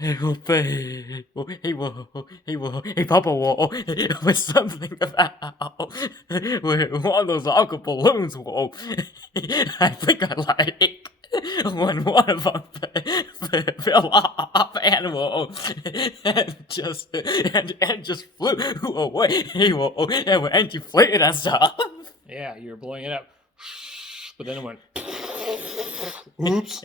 Hey, Papa, whoa, it was something about one of those aqua balloons, whoa. I think I like when one of them fell off and whoa, and just flew away, whoa, and went deflated and stuff. Yeah, you were blowing it up. But then it went. Oops.